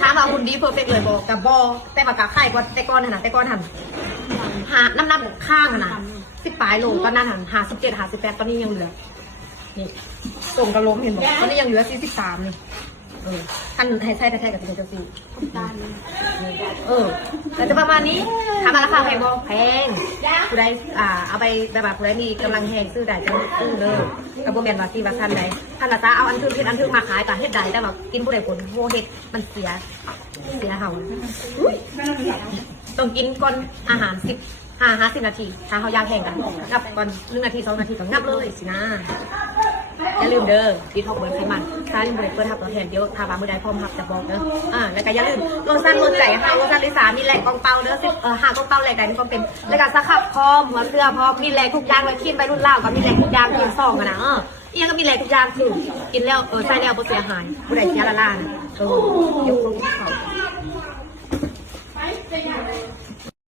ถามว่าหุ่นดีเพอร์เฟกต์เลยบอกกับบอแต่ว่ากะไข่กว่าแต่ก้อนหันแต่ก้อนหันหาน้ำข้างนะ10 ปลายโลตอนนั้นหัน57 58ตอนนี้ยังเหลือนี่ส่งกระล้มเห็นบอกตอนนี้ยังเหลือ43นี่ท่านให้ใช้แต่ใช้กับเป็นเจ้าซีแต่จะประมาณนี้ทำราคาแพงบ่แพงผู้ใดเอาไปแบบผู้ใดมีกำลังแหงซื้อได้จะซื้อเลยกับโบแมนว่าที่ว่าท่านใดท่านละจ้าเอาอันทึกอันทึกมาขายแต่เฮ็ดได้แต่ว่ากินผู้ใดผลโมเฮ็ดมันเสียเห่าต้องกินก่อนอาหาร50 นาทีถ้าเขาย่างแห้งกันงับก่อน1 นาที 2 นาทีก็งับเลยสินะอย่าลืมเด้อกินทอกเบิร์ดไขมันซาลิมเบิร์ดเปิดทับตัวแทนเดี๋ยวทาบามือใดพร้อมทับจะบอกเด้อแล้วก็อย่าลืมโลชั่นลดใจค่ะโลชั่นที่3มีแหลกกองเปาเด้อหากองเปาแหลกใดมีความเป็นแล้วก็สครับพร้อมหัวเสื้อพร้อมมีแหลกทุกอย่างเลยกินไปรุ่นเล่าก็มีแหลกทุกอย่างกินซองกันนะอีกก็มีแหลกทุกอย่างคือกินแล้วใส่แล้วบ่เสียหายผู้ใดเสียละล้านยกลงเขา